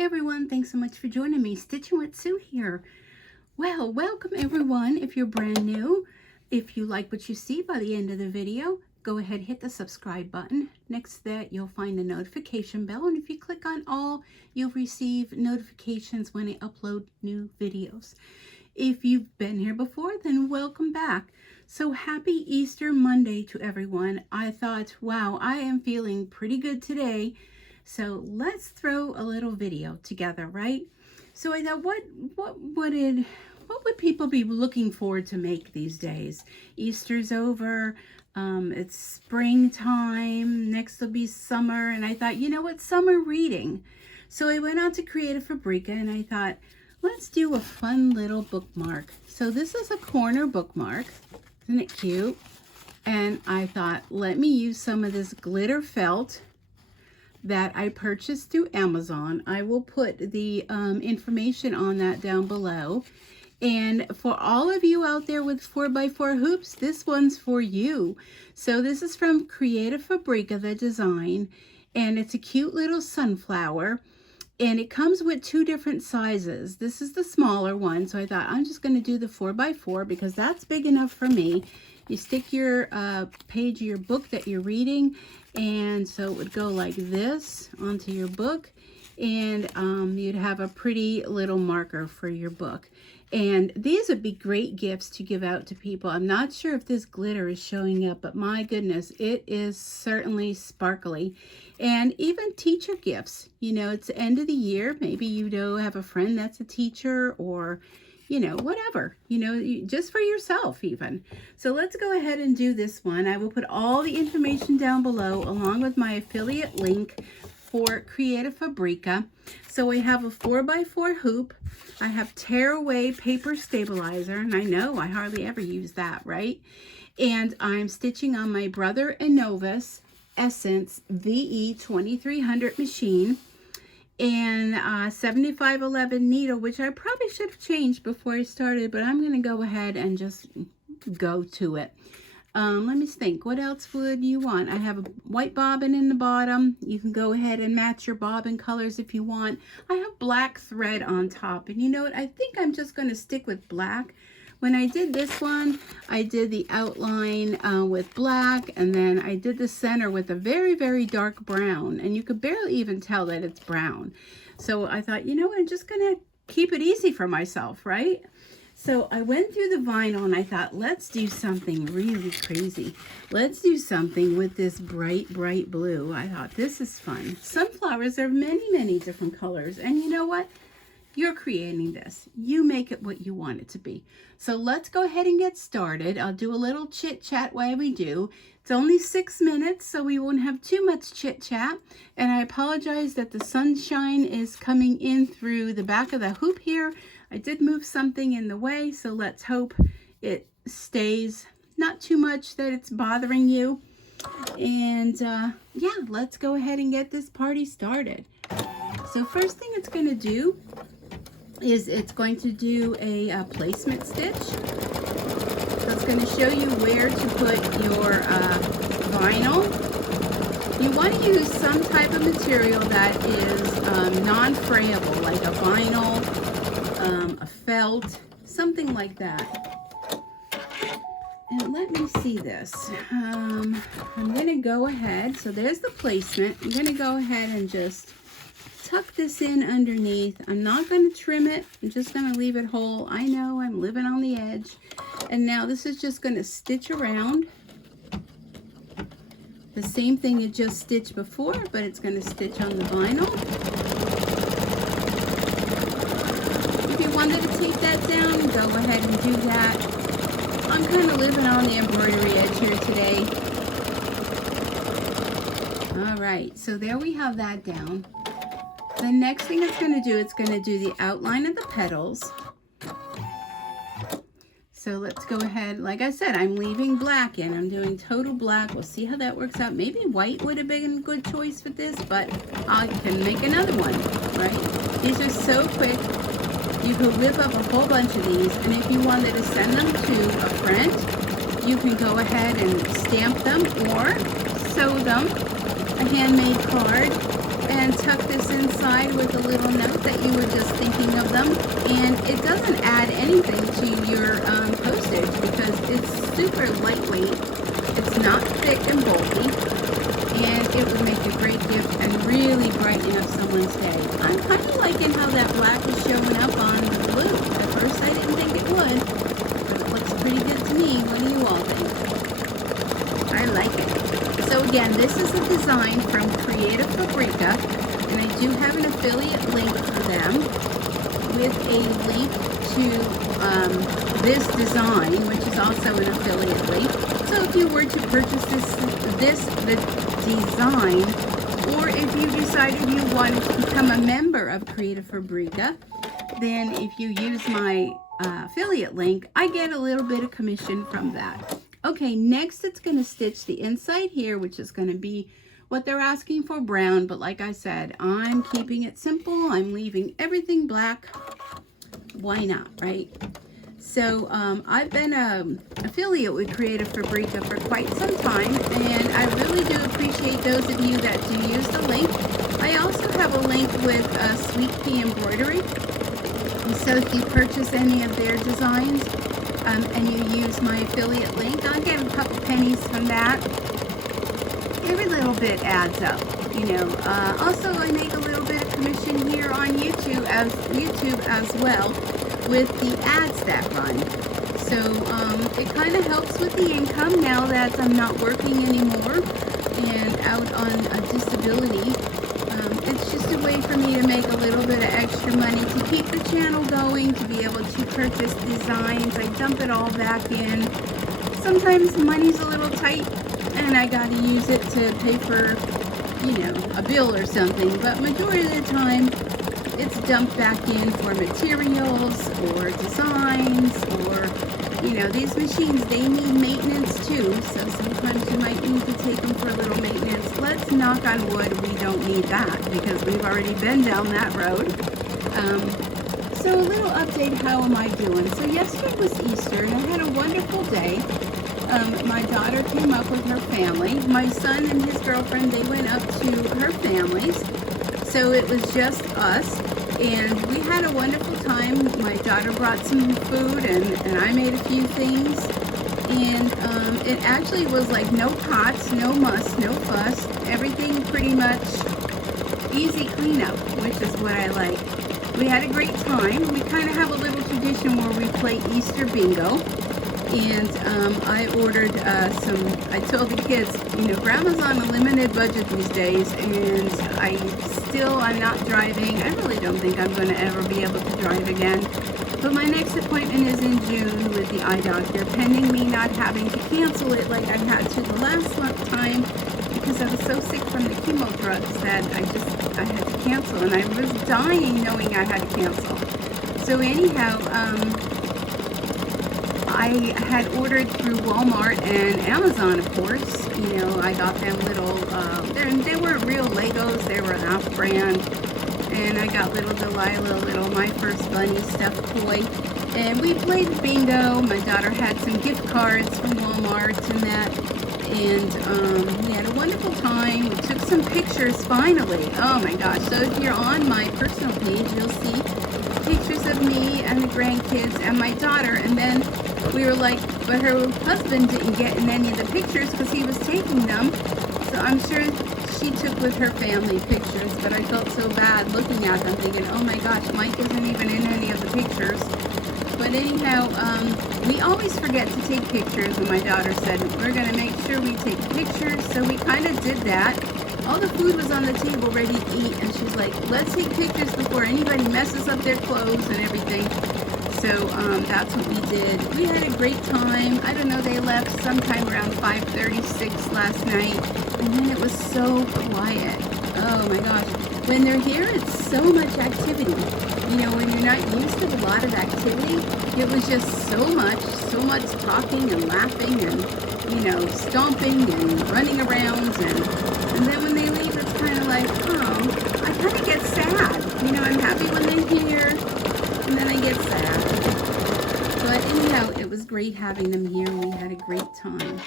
Hey everyone, thanks so much for joining me. Stitchin with Sue here. Well, welcome everyone if you're brand new. If you like what you see by the end of the video, go ahead, hit the subscribe button. Next to that, you'll find the notification bell, and if you click on all, you'll receive notifications when I upload new videos. If you've been here before, then welcome back. So happy Easter Monday to everyone. I thought, wow, I am feeling pretty good today. So let's throw a little video together, right? So I thought, what would people be looking forward to make these days? Easter's over. It's springtime. Next will be summer. And I thought, you know what? Summer reading. So I went out to Creative Fabrica and I thought, let's do a fun little bookmark. So this is a corner bookmark. Isn't it cute? And I thought, let me use some of this glitter felt that I purchased through Amazon. I will put the information on that down below. And for all of you out there with 4x4 hoops, this one's for you. So this is from Creative Fabrica, the design, and it's a cute little sunflower. And it comes with two different sizes. This is the smaller one, so I thought I'm just going to do the 4x4 because that's big enough for me. You stick your page of your book that you're reading, and so it would go like this onto your book, and you'd have a pretty little marker for your book. And these would be great gifts to give out to people. I'm not sure if this glitter is showing up, but my goodness, it is certainly sparkly. And even teacher gifts. You know, it's the end of the year. Maybe you have a friend that's a teacher, or whatever, just for yourself even. So let's go ahead and do this one. I will put all the information down below along with my affiliate link for Creative Fabrica. So I have a 4x4 hoop. I have tearaway paper stabilizer, and I know I hardly ever use that, right? And I'm stitching on my Brother Innova's Essence VE 2300 machine, and 7511 needle, which I probably should have changed before I started, but I'm going to go ahead and just go to it. Let me think. What else would you want? I have a white bobbin in the bottom. You can go ahead and match your bobbin colors if you want. I have black thread on top, and you know what? I think I'm just going to stick with black. When I did this one, I did the outline with black, and then I did the center with a very, very dark brown, and you could barely even tell that it's brown. So I thought, you know what, I'm just going to keep it easy for myself, right? So I went through the vinyl, and I thought, let's do something really crazy. Let's do something with this bright, bright blue. I thought, this is fun. Sunflowers are many, many different colors, and you know what? You're creating this. You make it what you want it to be. So let's go ahead and get started. I'll do a little chit chat while we do. It's only 6 minutes, so we won't have too much chit chat. And I apologize that the sunshine is coming in through the back of the hoop here. I did move something in the way, so let's hope it stays not too much that it's bothering you. And yeah, let's go ahead and get this party started. So first thing it's going to do is it's going to do a placement stitch. So it's going to show you where to put your vinyl. You want to use some type of material that is non-frayable, like a vinyl, a felt, something like that. And let me see this. I'm going to go ahead. So there's the placement. I'm going to go ahead and just tuck this in underneath. I'm not going to trim it. I'm just going to leave it whole. I know I'm living on the edge. And now this is just going to stitch around. The same thing you just stitched before, but it's going to stitch on the vinyl. If you wanted to take that down, go ahead and do that. I'm kind of living on the embroidery edge here today. All right, so there we have that down. The next thing it's going to do, it's going to do the outline of the petals. So let's go ahead. Like I said, I'm leaving black in. I'm doing total black. We'll see how that works out. Maybe white would have been a good choice for this, but I can make another one, right? These are so quick. You could rip up a whole bunch of these, and if you wanted to send them to a friend, you can go ahead and stamp them or sew them, a handmade card, and and tuck this inside with a little note that you were just thinking of them. And it doesn't add anything to your postage because it's super lightweight. It's not thick and bulky. And it would make a great gift and really brighten up someone's day. I'm kind of liking how that black is showing up on the blue. At first I didn't think it would, but it looks pretty good to me. What do you all think? I like it. So again, this is a design from Creative Fabrica, and I do have an affiliate link for them with a link to this design, which is also an affiliate link. So if you were to purchase the design, or if you decided you wanted to become a member of Creative Fabrica, then if you use my affiliate link, I get a little bit of commission from that. Okay, next it's going to stitch the inside here, which is going to be what they're asking for, brown, but like I said, I'm keeping it simple. I'm leaving everything black. Why not, right? So I've been an affiliate with Creative Fabrica for quite some time, and I really do appreciate those of you that do use the link. I also have a link with Sweet Pea Embroidery. And so if you purchase any of their designs and you use my affiliate link, I'll get a couple pennies from that. Every little bit adds up, you know. Also, I make a little bit of commission here on YouTube as well, with the ads that run. So it kind of helps with the income now that I'm not working anymore and out on a disability. It's just a way for me to make a little bit of extra money to keep the channel going, to be able to purchase designs. I dump it all back in. Sometimes money's a little tight and I gotta use it to pay for, you know, a bill or something, but majority of the time it's dumped back in for materials or designs, or, you know, these machines, they need maintenance too, so sometimes you might need to take them for a little maintenance. Let's knock on wood, we don't need that because we've already been down that road. So a little update, how am I doing? So yesterday was Easter and I had a wonderful day. My daughter came up with her family. My son and his girlfriend, they went up to her family's. So it was just us, and we had a wonderful time. My daughter brought some food, and I made a few things. And it actually was like no pots, no muss, no fuss. Everything pretty much easy cleanup, which is what I like. We had a great time. We kind of have a little tradition where we play Easter bingo. And I ordered I told the kids, you know, Grandma's on a limited budget these days, and I'm not driving. I really don't think I'm going to ever be able to drive again. But my next appointment is in June with the eye doctor, pending me not having to cancel it like I had to the last time, because I was so sick from the chemo drugs that I had to cancel, and I was dying knowing I had to cancel. So anyhow, I had ordered through Walmart and Amazon, of course. You know, I got them little, they weren't real Legos, they were an off-brand. And I got little Delilah, my first bunny stuffed toy. And we played bingo. My daughter had some gift cards from Walmart and that. And we had a wonderful time. We took some pictures finally. Oh my gosh. So if you're on my personal page, you'll see pictures of me and the grandkids and my daughter. And then we were like, but her husband didn't get in any of the pictures because he was taking them. So I'm sure she took with her family pictures, but I felt so bad looking at them thinking, oh my gosh, Mike isn't even in any of the pictures. But anyhow, we always forget to take pictures, and my daughter said, we're going to make sure we take pictures. So we kind of did that. All the food was on the table ready to eat, and she's like, let's take pictures before anybody messes up their clothes and everything. So that's what we did. We had a great time. I don't know, they left sometime around 5:36 last night, and then it was so quiet. Oh my gosh. When they're here, it's so much activity. You know, when you're not used to a lot of activity, it was just so much talking and laughing and, you know, stomping and running around. And then when they leave, it's kind of like, oh, I kind of get sad. You know, I'm happy when they're here, and then I get sad. But anyhow, it was great having them here. We had a great time.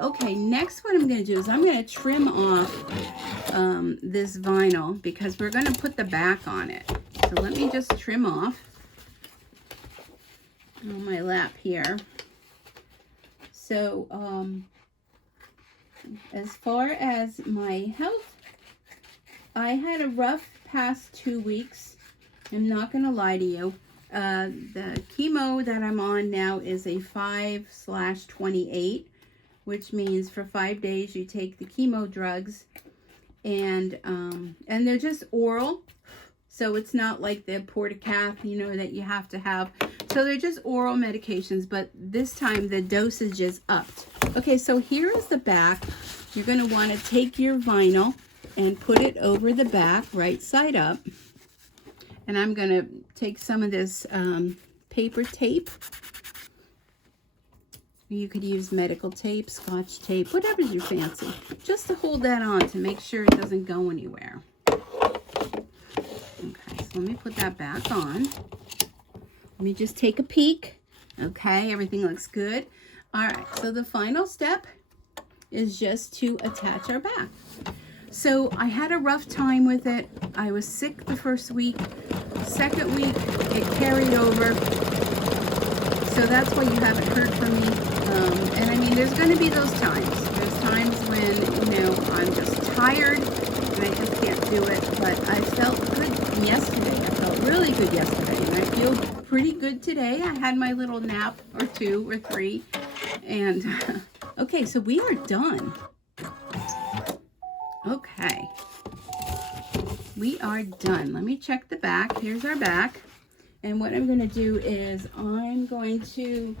Okay, next what I'm going to do is I'm going to trim off this vinyl because we're going to put the back on it. So let me just trim off on my lap here. So as far as my health, I had a rough past 2 weeks. I'm not going to lie to you. The chemo that I'm on now is a 5/28, which means for 5 days you take the chemo drugs, and they're just oral, so it's not like the portacath, you know, that you have to have. So they're just oral medications, but this time the dosage is upped. Okay, so here is the back. You're going to want to take your vinyl and put it over the back, right side up. And I'm going to take some of this paper tape. You could use medical tape, Scotch tape, whatever's your fancy. Just to hold that on to make sure it doesn't go anywhere. Okay, so let me put that back on. Let me just take a peek. Okay, everything looks good. All right, so the final step is just to attach our back. So I had a rough time with it. I was sick the first week. Second week, it carried over. So that's why you haven't heard from me. And I mean, there's going to be those times. There's times when, you know, I'm just tired and I just can't do it. But I felt good yesterday. I felt really good yesterday. And I feel pretty good today. I had my little nap or 2 or 3. And, okay, so we are done. Okay. We are done. Let me check the back. Here's our back. And what I'm going to do is I'm going to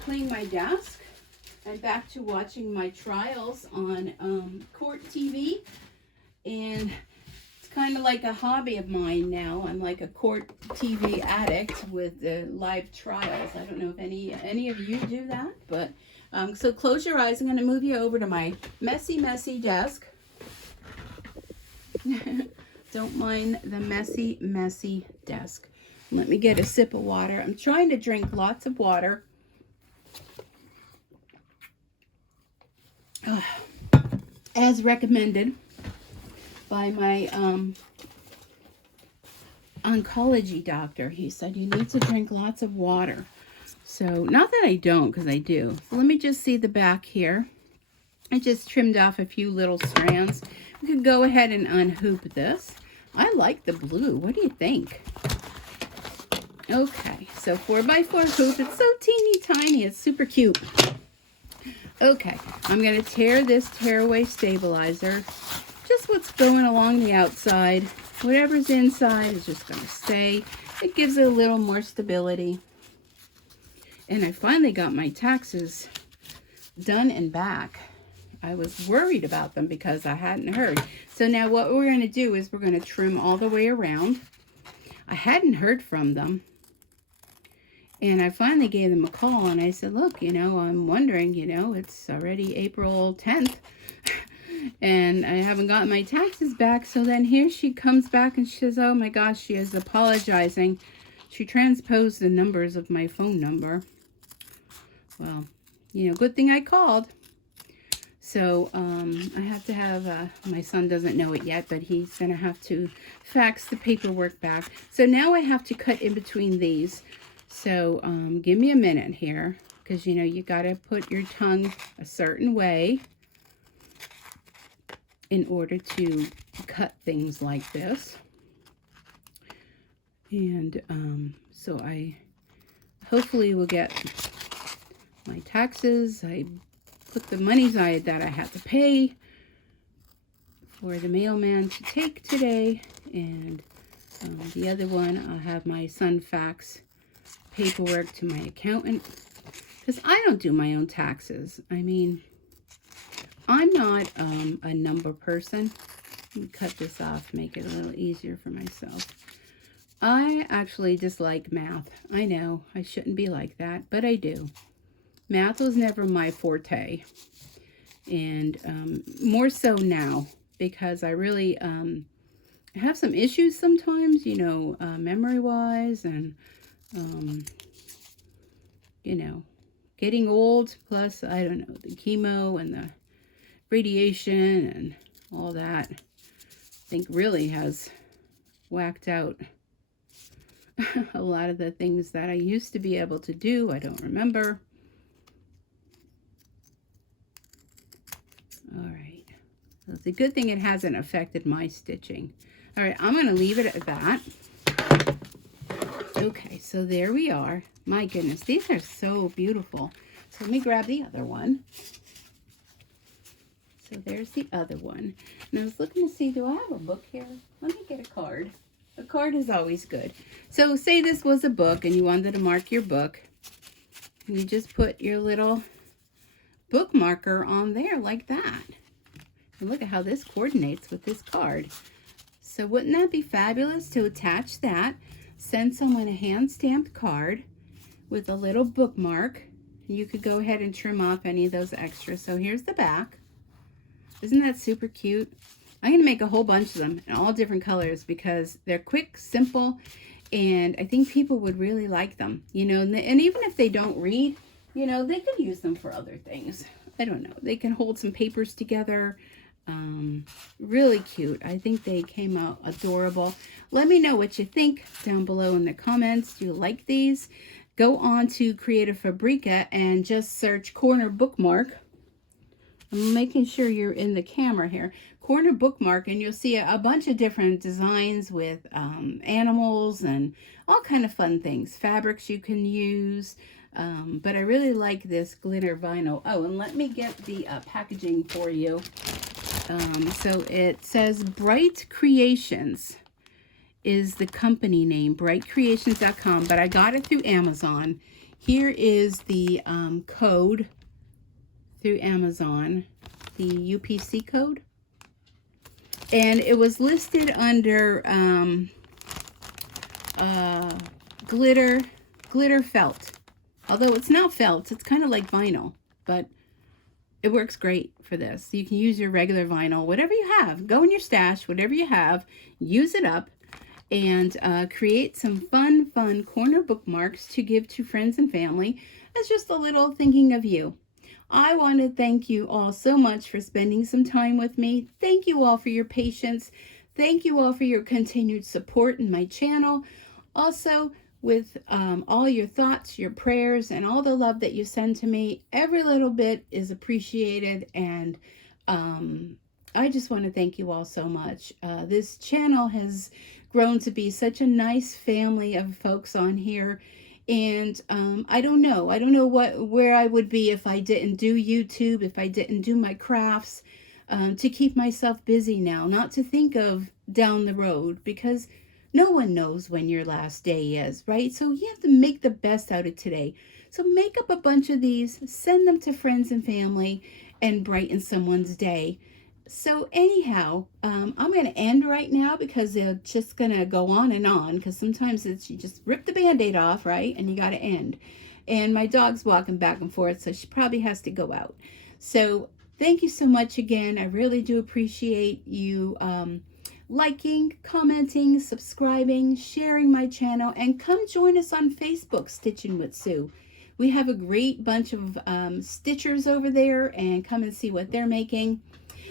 clean my desk. I'm back to watching my trials on Court TV. And it's kind of like a hobby of mine now. I'm like a Court TV addict with the live trials. I don't know if any of you do that. But so close your eyes. I'm going to move you over to my messy desk. Don't mind the messy desk. Let me get a sip of water. I'm trying to drink lots of water. As recommended by my oncology doctor. He said you need to drink lots of water. So, not that I don't, because I do. So let me just see the back here. I just trimmed off a few little strands. We could go ahead and unhoop this. I like the blue. What do you think? Okay, so 4x4 hoop. It's so teeny tiny. It's super cute. Okay, I'm going to tear this tearaway stabilizer. Just what's going along the outside. Whatever's inside is just going to stay. It gives it a little more stability. And I finally got my taxes done and back. I was worried about them because I hadn't heard. So now what we're going to do is we're going to trim all the way around. I hadn't heard from them. And I finally gave them a call and I said, look, you know, I'm wondering, you know, it's already April 10th and I haven't gotten my taxes back. So then here she comes back and she says, oh my gosh, she is apologizing. She transposed the numbers of my phone number. Well, you know, good thing I called. So I have to have, my son doesn't know it yet, but he's going to have to fax the paperwork back. So now I have to cut in between these. So give me a minute here, because, you know, you got to put your tongue a certain way in order to cut things like this. And so I hopefully will get my taxes. I put the money aside that I had to pay for the mailman to take today. And the other one, I'll have my son fax paperwork to my accountant, because I don't do my own taxes. I mean, I'm not a number person. Let me cut this off, make it a little easier for myself. I actually dislike math. I know I shouldn't be like that, but I do. Math was never my forte, and more so now, because I really have some issues sometimes, you know, memory-wise, and you know, getting old, plus, I don't know, the chemo and the radiation and all that, I think really has whacked out a lot of the things that I used to be able to do. I don't remember. All right. So it's a good thing it hasn't affected my stitching. All right, I'm going to leave it at that. Okay, so there we are. My goodness, these are so beautiful. So let me grab the other one. So there's the other one. And I was looking to see, do I have a book here? Let me get a card. A card is always good. So say this was a book and you wanted to mark your book. And you just put your little bookmarker on there like that. And look at how this coordinates with this card. So wouldn't that be fabulous to attach that, send someone a hand-stamped card with a little bookmark. You could go ahead and trim off any of those extras. So here's the back. Isn't that super cute? I'm going to make a whole bunch of them in all different colors because they're quick, simple, and I think people would really like them. You know, and even if they don't read, you know, they could use them for other things. I don't know. They can hold some papers together. Really cute. I think they came out adorable. Let me know what you think down below in the comments. Do you like these? Go on to Creative Fabrica and just search Corner Bookmark. I'm making sure you're in the camera here. Corner Bookmark, and you'll see a bunch of different designs with animals and all kind of fun things. Fabrics you can use. But I really like this glitter vinyl. Oh, and let me get the packaging for you. So it says Bright Creations is the company name, brightcreations.com, but I got it through Amazon. Here is the code through Amazon, the UPC code. And it was listed under glitter felt. Although it's not felt, it's kind of like vinyl, but it works great for this. You can use your regular vinyl, whatever you have. Go in your stash, whatever you have, use it up, and create some fun corner bookmarks to give to friends and family as just a little thinking of you. I want to thank you all so much for spending some time with me. Thank you all for your patience. Thank you all for your continued support in my channel. Also, with all your thoughts, your prayers, and all the love that you send to me. Every little bit is appreciated, and I just want to thank you all so much. This channel has grown to be such a nice family of folks on here, and I don't know where I would be if I didn't do YouTube, if I didn't do my crafts, to keep myself busy now, not to think of down the road, because no one knows when your last day is, right? So you have to make the best out of today. So make up a bunch of these, send them to friends and family, and brighten someone's day. So anyhow, I'm going to end right now because they're just going to go on, because sometimes it's you just rip the Band-Aid off, right? And you got to end. And my dog's walking back and forth, so she probably has to go out. So thank you so much again. I really do appreciate you liking, commenting, subscribing, sharing my channel, and come join us on Facebook, Stitchin With Sue. We have a great bunch of stitchers over there, and come and see what they're making.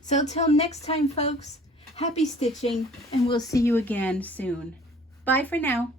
So till next time, folks, happy stitching, and we'll see you again soon. Bye for now.